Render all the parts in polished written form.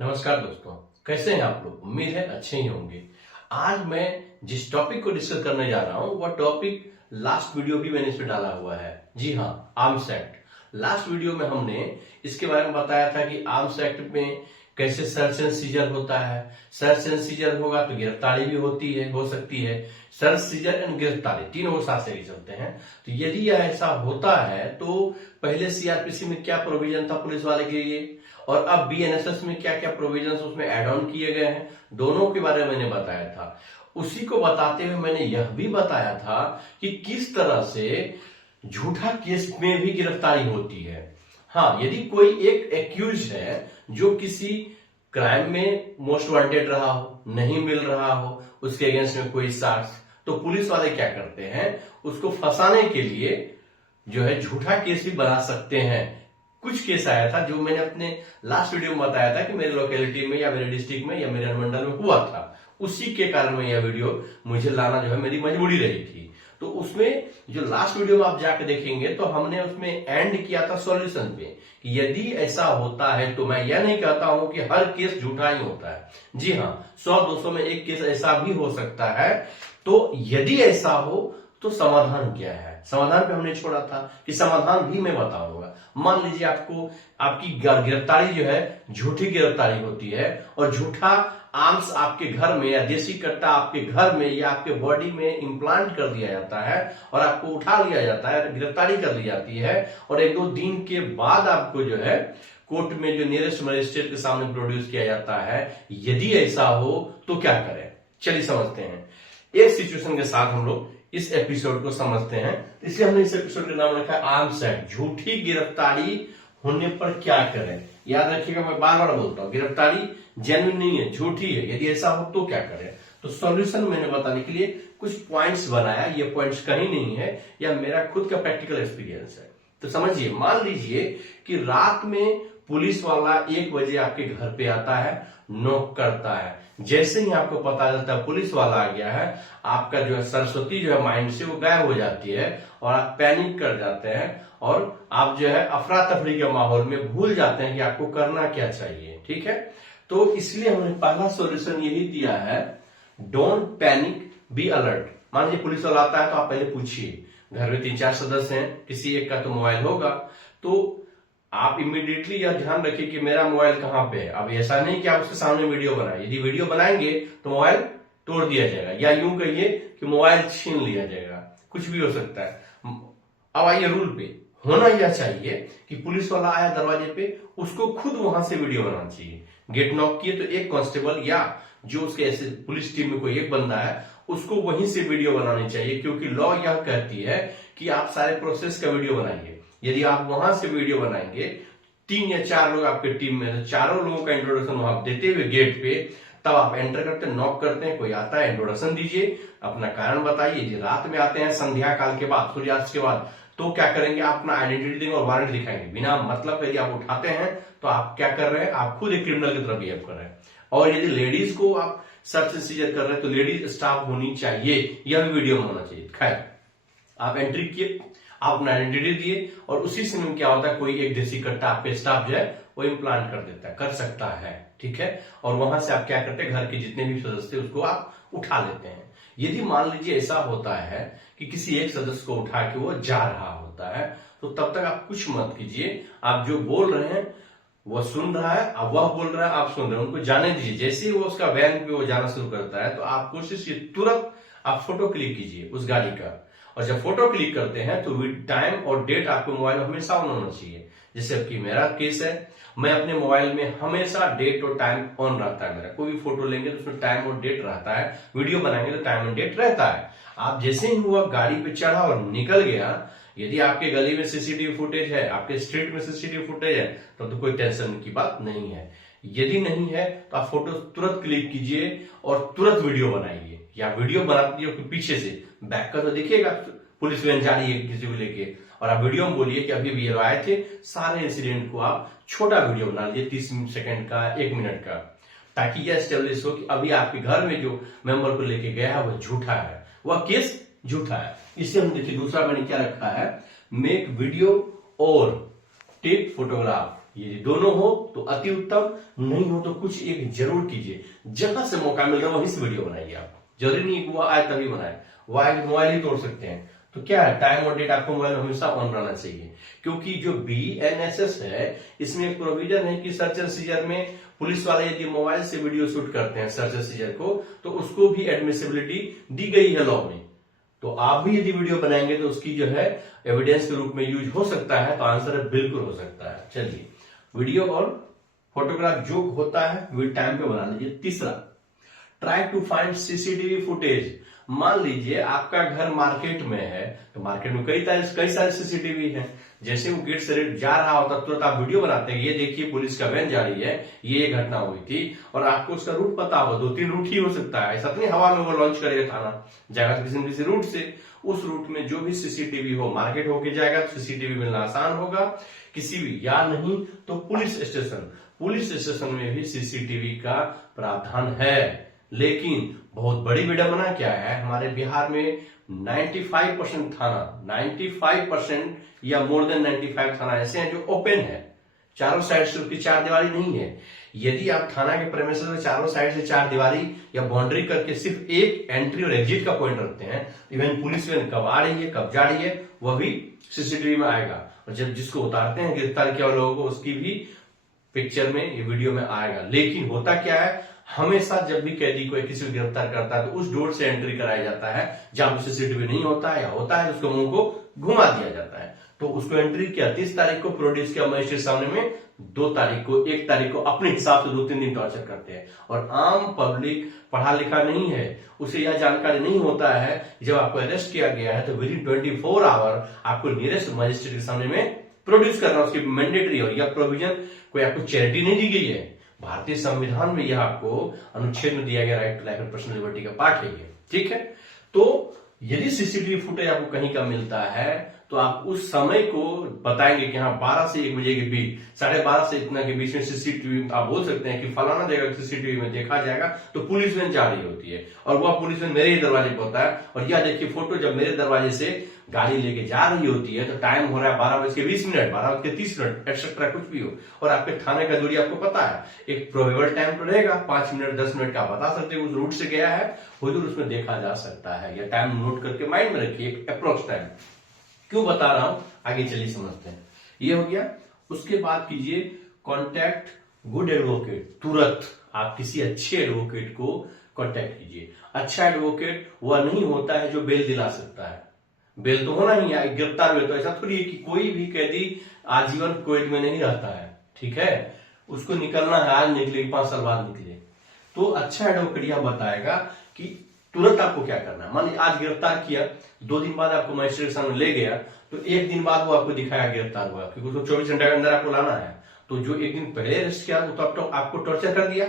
नमस्कार दोस्तों, कैसे हैं आप लोग। उम्मीद है अच्छे ही होंगे। आज मैं जिस टॉपिक को डिस्कस करने जा रहा हूं वह टॉपिक लास्ट वीडियो भी मैंने इस पे डाला हुआ है। जी हाँ, आर्म्स एक्ट। लास्ट वीडियो में हमने इसके बारे में बताया था कि आर्म्स एक्ट में कैसे सर्च एंड सीजर होता है। सर्च एंड सीजर होगा तो गिरफ्तारी भी हो सकती है। सर्च सीजर एंड गिरफ्तारी तीनों को साथ से चलते हैं। तो यदि यह ऐसा होता है तो पहले सीआरपीसी में क्या प्रोविजन था पुलिस वाले के लिए, और अब बीएनएसएस में क्या क्या प्रोविजन उसमें एड ऑन किए गए हैं, दोनों के बारे में मैंने बताया था। उसी को बताते हुए मैंने यह भी बताया था कि किस तरह से झूठा केस में भी गिरफ्तारी होती है। हाँ, यदि कोई एक एक्यूज है जो किसी क्राइम में मोस्ट वांटेड रहा हो, नहीं मिल रहा हो, उसके अगेंस्ट में कोई साक्ष्य, तो पुलिस वाले क्या करते हैं, उसको फंसाने के लिए जो है झूठा केस भी बना सकते हैं। कुछ केस आया था जो मैंने अपने लास्ट वीडियो में बताया था कि मेरे लोकेलिटी में या मेरे डिस्ट्रिक्ट में या मेरे अनुमंडल में हुआ था। उसी के कारण में यह वीडियो मुझे लाना जो है मेरी मजबूरी रही थी। तो उसमें जो लास्ट वीडियो में आप जाकर देखेंगे तो हमने उसमें एंड किया था सॉल्यूशन पे कि यदि ऐसा होता है तो मैं यह नहीं कहता हूं कि हर केस झूठा ही होता है। जी हाँ, 100-200 में एक केस ऐसा भी हो सकता है। तो यदि ऐसा हो तो समाधान क्या है, समाधान पे हमने छोड़ा था कि समाधान भी मैं बताऊंगा। मान लीजिए आपकी गिरफ्तारी जो है झूठी गिरफ्तारी होती है और झूठा आर्म्स आपके घर में या देसी कट्टा आपके घर में या आपके बॉडी में इम्प्लांट कर दिया जाता है और आपको उठा लिया जाता है, गिरफ्तारी कर ली जाती है और 1-2 दिन के बाद आपको जो है कोर्ट में जो नियरेस्ट मजिस्ट्रेट के सामने प्रोड्यूस किया जाता है। यदि ऐसा हो तो क्या करें, चलिए समझते हैं। एक सिचुएशन के साथ हम लोग इस एपिसोड को समझते हैं। इसलिए हमने इस एपिसोड का नाम रखा है आर्म्स एक्ट। झूठी गिरफ्तारी होने पर क्या करें। याद रखिएगा, मैं बार बार बोलता हूं, गिरफ्तारी जेन्युइन नहीं है, झूठी है। यदि ऐसा हो तो क्या करें। तो सॉल्यूशन मैंने बताने के लिए कुछ पॉइंट्स बनाया। ये पॉइंट्स कहीं नहीं है, यह मेरा खुद का प्रैक्टिकल एक्सपीरियंस है। तो समझिए, मान लीजिए कि रात में पुलिस वाला 1 बजे आपके घर पे आता है, नॉक करता है। जैसे ही आपको पता चलता है पुलिस वाला आ गया है, आपका जो है सरस्वती जो है माइंड से वो गायब हो जाती है और आप पैनिक कर जाते हैं और आप जो है अफरा तफरी के माहौल में भूल जाते हैं कि आपको करना क्या चाहिए। ठीक है, तो इसलिए हमने पहला सॉल्यूशन यही दिया है, डोंट पैनिक, बी अलर्ट। मान लीजिए पुलिस वाला आता है तो आप पहले पूछिए, घर में 3-4 सदस्य हैं, किसी एक का तो मोबाइल होगा, तो आप इमीडिएटली यह ध्यान रखिए कि मेरा मोबाइल कहां पे है। अब ऐसा नहीं कि आप उसके सामने वीडियो बनाए। यदि वीडियो बनाएंगे तो मोबाइल तोड़ दिया जाएगा या यूं कहिए कि मोबाइल छीन लिया जाएगा, कुछ भी हो सकता है। अब आइए रूल पे। होना यह चाहिए कि पुलिस वाला आया दरवाजे पे, उसको खुद वहां से वीडियो बनाना चाहिए। गेट नॉक किए तो एक कांस्टेबल या जो उसके ऐसे पुलिस टीम में कोई एक बंदा है उसको वहीं से वीडियो बनानी चाहिए, क्योंकि लॉ यह कहती है कि आप सारे प्रोसेस का वीडियो बनाइए। यदि आप वहां से वीडियो बनाएंगे, 3 या 4 लोग आपके टीम में, तो चारों लोगों का इंट्रोडक्शन वहां देते हुए गेट पे, तब आप एंटर करते हैं, नॉक करते हैं, कोई आता है, इंट्रोडक्शन दीजिए, अपना कारण बताइए। यदि रात में आते हैं, संध्या काल के बाद, सूर्यास्त के बाद, तो क्या करेंगे, आप अपना आइडेंटिटी देंगे और वारंट दिखाएंगे। बिना मतलब यदि आप उठाते हैं तो आप क्या कर रहे हैं, आप खुद एक क्रिमिनल की तरह बिहेव कर रहे हैं। और यदि लेडीज को आप सर्च एंड सीजर कर रहे हैं तो लेडीज स्टाफ होनी चाहिए, यह भी वीडियो में होना चाहिए। खैर, आप एंट्री किए, आप अपना आइडेंटिटी दिए और उसी समय में क्या होता है, कोई एक देसी कट्टा आपके स्टाफ जो है वो इम्प्लांट कर देता है, कर सकता है। ठीक है, और वहां से आप क्या करते हैं, घर के जितने भी सदस्य उसको आप उठा लेते हैं। यदि मान लीजिए ऐसा होता है कि किसी एक सदस्य को उठा के वो जा रहा होता है, तो तब तक आप कुछ मत कीजिए। आप जो बोल रहे हैं वो सुन रहा है, अब वह बोल रहा है, आप सुन रहे हैं, उनको जाने दीजिए। जैसे ही वो उसका वैन पे वो जाना शुरू करता है तो आप कोशिश तुरंत आप फोटो क्लिक कीजिए उस गाड़ी का। और जब फोटो क्लिक करते हैं तो टाइम और डेट आपके मोबाइल में हमेशा ऑन होना चाहिए। जैसे कि मेरा केस है, मैं अपने मोबाइल में हमेशा डेट और टाइम ऑन रहता है। मेरा कोई भी फोटो लेंगे तो उसमें टाइम और डेट रहता है, वीडियो बनाएंगे तो टाइम और डेट रहता है। आप जैसे ही हुआ गाड़ी पे चढ़ा और निकल गया, यदि आपके गली में सीसीटीवी फुटेज है, आपके स्ट्रीट में सीसीटीवी फुटेज है, तो कोई टेंशन की बात नहीं है। यदि नहीं है तो आप फोटो तुरंत क्लिक कीजिए और तुरंत वीडियो बनाइए, या वीडियो बना दीजिए पीछे से, बैक का तो देखिएगा पुलिस वैन जा रही है किसी को लेके, और आप वीडियो में बोलिए कि अभी ये आए थे। सारे इंसिडेंट को आप छोटा वीडियो बना लीजिए, 30 सेकंड का, 1 मिनट का, ताकि यह एस्टेब्लिश हो कि अभी आपके घर में जो मेंबर को लेके गया है वह झूठा है, वह केस झूठा है। इससे हम देखिए दूसरा मैंने क्या रखा है, मेक वीडियो और टेक फोटोग्राफ। ये दोनों हो तो अति उत्तम, नहीं हो तो कुछ एक जरूर कीजिए। जहां से मौका मिल रहा है वहीं से वीडियो बनाइए। आप जरूरी नहीं कि वो आए तभी बनाए, वो आए मोबाइल ही तोड़ सकते हैं। तो क्या है, टाइम और डेट आपको मोबाइल हमेशा ऑन रहना चाहिए, क्योंकि जो BNSS है इसमें एक प्रोविजन है कि सर्च एंड सीजर में पुलिस वाले यदि मोबाइल से वीडियो शूट करते हैं सर्च एंड सीजर को, तो उसको भी एडमिसिबिलिटी दी गई है लॉ में। तो आप भी यदि वीडियो बनाएंगे तो उसकी जो है एविडेंस के रूप में यूज हो सकता है। तो आंसर है बिल्कुल हो सकता है। चलिए, वीडियो और फोटोग्राफ जो होता है विद टाइम पे बना लीजिए। तीसरा, try to find CCTV footage. मान लीजिए आपका घर मार्केट में है, तो मार्केट में कई सारे CCTV है। जैसे वो गेट से जा रहा होता तुरंत आप वीडियो बनाते हैं, ये देखिए पुलिस का वैन जा रही है, ये घटना हुई थी, और आपको उसका रूट पता हो, 2-3 रूट ही हो सकता है, ऐसा नहीं हवा में वो लॉन्च करेगा थाना, जाएगा तो किसी न किसी रूट से। उस रूट में जो भी CCTV हो, मार्केट होके जाएगा तो CCTV मिलना आसान होगा। किसी भी, या नहीं तो पुलिस स्टेशन में भी CCTV का प्रावधान है। लेकिन बहुत बड़ी विडंबना क्या है, हमारे बिहार में 95% थाना, 95% या मोर देन 95 थाना ऐसे हैं जो ओपन है, चारों साइड से उसकी चार दीवारी नहीं है। यदि आप थाना के प्रेमिसेस में चारों साइड से चार दीवारी या बाउंड्री करके सिर्फ एक एंट्री और एग्जिट का पॉइंट रखते हैं, इवन पुलिस वैन कब आ रही है कब जा रही है वह भी CCTV में आएगा। और जब जिसको उतारते हैं, गिरफ्तार किया लोगों को, उसकी भी पिक्चर में, ये वीडियो में आएगा। लेकिन होता क्या है, हमेशा जब भी कैदी को किसी को गिरफ्तार करता है तो उस डोर से एंट्री कराया जाता है जहां CCTV नहीं होता है, या होता है तो उसको मुंह को घुमा दिया जाता है। तो उसको एंट्री किया 30 तारीख को, प्रोड्यूस किया मजिस्ट्रेट सामने में 2 तारीख को, 1 तारीख को अपने हिसाब से 2-3 दिन टॉर्चर करते हैं। और आम पब्लिक पढ़ा लिखा नहीं है, उसे यह जानकारी नहीं होता है जब आपको अरेस्ट किया गया है तो विदिन 24 आवर आपको नियरेस्ट मजिस्ट्रेट के सामने में प्रोड्यूस करना, उसकी मैंडेटरी। और यह प्रोविजन कोई आपको चैरिटी नहीं दी गई है, भारतीय संविधान में यह आपको अनुच्छेद में दिया गया right to life and personal liberty का पार्ट है ये, ठीक है। तो यदि CCTV फुटेज आपको कहीं का मिलता है तो आप उस समय को बताएंगे कि हाँ 12 से 1 बजे के बीच, 12:30 से इतना के बीच में CCTV, आप बोल सकते हैं कि फलाना जगह CCTV में देखा जाएगा तो पुलिस वैन जा रही होती है, और वह पुलिस वैन मेरे ही दरवाजे पर होता है। और यह देखिए फोटो, जब मेरे दरवाजे से गाड़ी लेके जा रही होती है तो टाइम हो रहा है 12:20, 12:30, एक्सेट्रा कुछ भी हो, और आपके थाने का दूरी आपको पता है, एक प्रोबेबल टाइम तो रहेगा 5 मिनट 10 मिनट का, बता सकते हैं उस रूट से गया है, हुजूर उसमें देखा जा सकता है। या टाइम नोट करके माइंड में रखिए, एक अप्रोक्स टाइम। क्यों बता रहा हूं, आगे चलिए समझते हैं। ये हो गया। उसके बाद कीजिए कॉन्टैक्ट गुड एडवोकेट। तुरंत आप किसी अच्छे एडवोकेट को कॉन्टैक्ट कीजिए। अच्छा एडवोकेट वह नहीं होता है जो बेल दिला सकता है, बेल तो होना ही है, गिरफ्तार हुए तो ऐसा थोड़ी है कि कोई भी कैदी आजीवन कोर्ट में नहीं रहता है, ठीक है, उसको निकलना है, आज निकले 5 साल बाद निकले। तो अच्छा एडवोकेट यह बताएगा कि तुरंत आपको क्या करना है। मान लीजिए आज गिरफ्तार किया, 2 दिन बाद आपको मजिस्ट्रेट के सामने ले गया, तो 1 दिन बाद वो आपको दिखाया गिरफ्तार हुआ, क्योंकि उसको 24 घंटे के अंदर आपको लाना है। तो जो 1 दिन पहले अरेस्ट किया वो तो आपको टॉर्चर कर दिया।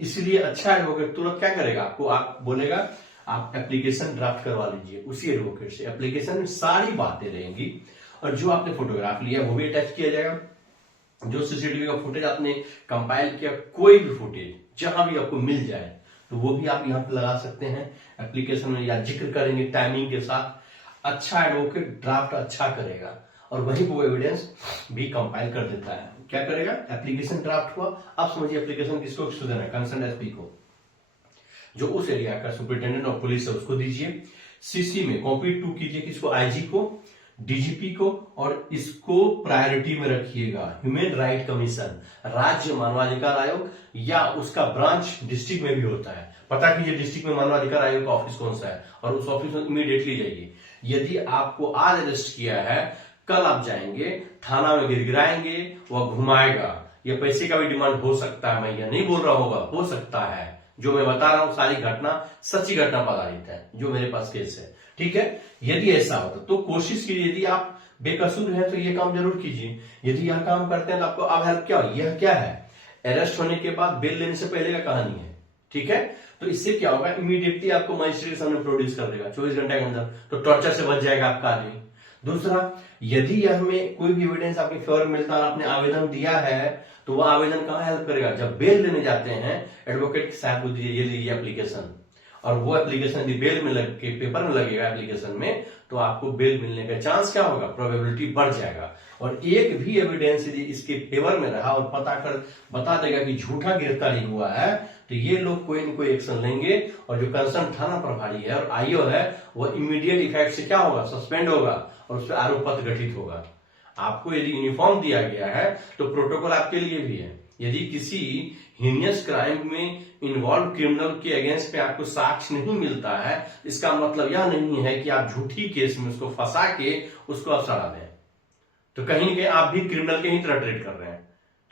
इसलिए अच्छा एडवोकेट तुरंत क्या करेगा, आपको आप बोलेगा आप एप्लीकेशन ड्राफ्ट करवा लीजिए उसी एडवोकेट से। एप्लीकेशन में सारी बातें रहेंगी, और जो आपने फोटोग्राफ लिया वो भी अटैच किया जाएगा। जो CCTV का फुटेज आपने कंपाइल किया, कोई भी फुटेज जहां भी आपको मिल जाए तो वो भी आप यहाँ पे लगा सकते हैं एप्लीकेशन में, या जिक्र करेंगे टाइमिंग के साथ। अच्छा एडवोकेट ड्राफ्ट अच्छा करेगा और वहीं वो एविडेंस भी कंपाइल कर देता है। क्या करेगा, एप्लीकेशन ड्राफ्ट हुआ, आप समझिए एप्लीकेशन किसको देना है, कंसर्न SP को, जो उस एरिया का सुपरिटेंडेंट ऑफ पुलिस है उसको दीजिए। CC में कॉपी 2 कीजिए, किसको, IG को, DGP को, और इसको प्रायोरिटी में रखिएगा ह्यूमन राइट कमीशन, राज्य मानवाधिकार आयोग, या उसका ब्रांच डिस्ट्रिक्ट में भी होता है। पता कीजिए डिस्ट्रिक्ट में मानवाधिकार आयोग का ऑफिस कौन सा है, और उस ऑफिस में इमीडिएटली जाइए। यदि आपको आज अरेस्ट किया है, कल आप जाएंगे थाना में, गिरगिराएंगे, वह घुमाएगा, या पैसे का भी डिमांड हो सकता है, मैं यह नहीं बोल रहा होगा, हो सकता है। जो मैं बता रहा हूं सारी घटना सच्ची घटना पर आधारित है, जो मेरे पास केस है, ठीक है। यदि ऐसा होता तो कोशिश कीजिए, यदि आप बेकसूर हैं तो ये काम जरूर कीजिए। यदि यह काम करते हैं तो आपको अब हेल्प क्या हो, यह क्या है, अरेस्ट होने के बाद बेल लेने से पहले का कहानी है, ठीक है। तो इससे क्या होगा, इमीडिएटली आपको मजिस्ट्रेट के सामने प्रोड्यूस कर देगा 24 घंटे के अंदर, तो टॉर्चर से बच जाएगा आपका आदमी। दूसरा, यदि यह में कोई भी एविडेंस आपके फेवर मिलता है, आपने आवेदन दिया है, तो वह आवेदन कहां हेल्प करेगा, जब बेल लेने जाते हैं एडवोकेट साहब को दीजिए, ये लीजिए एप्लीकेशन, और वो एप्लीकेशन यदि बेल में लग के पेपर में लगेगा एप्लीकेशन में, तो आपको बेल मिलने का चांस क्या होगा, प्रोबेबिलिटी बढ़ जाएगा। और एक भी एविडेंस यदि इसके फेवर में रहा और बता देगा कि झूठा गिरफ्तारी हुआ है, तो ये लोग कोई न कोई एक्शन लेंगे और जो कंसर्न थाना प्रभारी है और आईओ है वो इमीडिएट इफेक्ट से क्या होगा, सस्पेंड होगा और उस पर आरोप पत्र गठित होगा। आपको यदि यूनिफॉर्म दिया गया है तो प्रोटोकॉल आपके लिए भी है। यदि किसी हीनियस क्राइम में इन्वॉल्व क्रिमिनल के अगेंस्ट में आपको साक्ष्य नहीं मिलता है, इसका मतलब यह नहीं है कि आप झूठी केस में उसको फंसा के उसको आप सजा दें, तो कहीं न कहीं आप भी क्रिमिनल के ही तरह ट्रीट कर रहे हैं।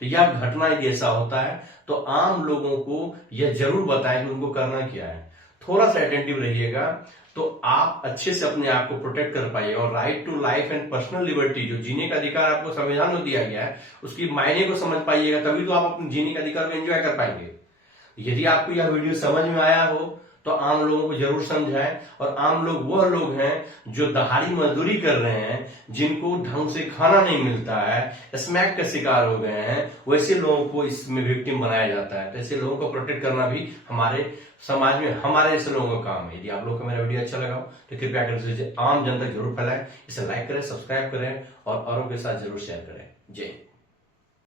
तो यह घटना यदि ऐसा होता है तो आम लोगों को यह जरूर बताएं कि उनको करना क्या है। थोड़ा सा अटेंटिव रहिएगा तो आप अच्छे से अपने आप को प्रोटेक्ट कर पाइए। और right to life and personal liberty, जो जीने का अधिकार आपको संविधान में दिया गया है, उसकी मायने को समझ पाइएगा, तभी तो आप अपने जीने के अधिकार को एंजॉय कर पाएंगे। यदि आपको यह वीडियो समझ में आया हो तो आम लोगों को जरूर समझाएं। और आम लोग वह लोग हैं जो दहाड़ी मजदूरी कर रहे हैं, जिनको ढंग से खाना नहीं मिलता है, स्मैक का शिकार हो गए हैं, वैसे लोगों को इसमें विक्टिम बनाया जाता है। तो ऐसे लोगों को प्रोटेक्ट करना भी हमारे समाज में हमारे ऐसे लोगों का काम है। यदि आप लोगों को मेरा वीडियो अच्छा लगा हो तो कृपया कर इसे आम जन तक जरूर फैलाएं, इसे लाइक करें, सब्सक्राइब करें और औरों के साथ जरूर शेयर करें। जय हिंद।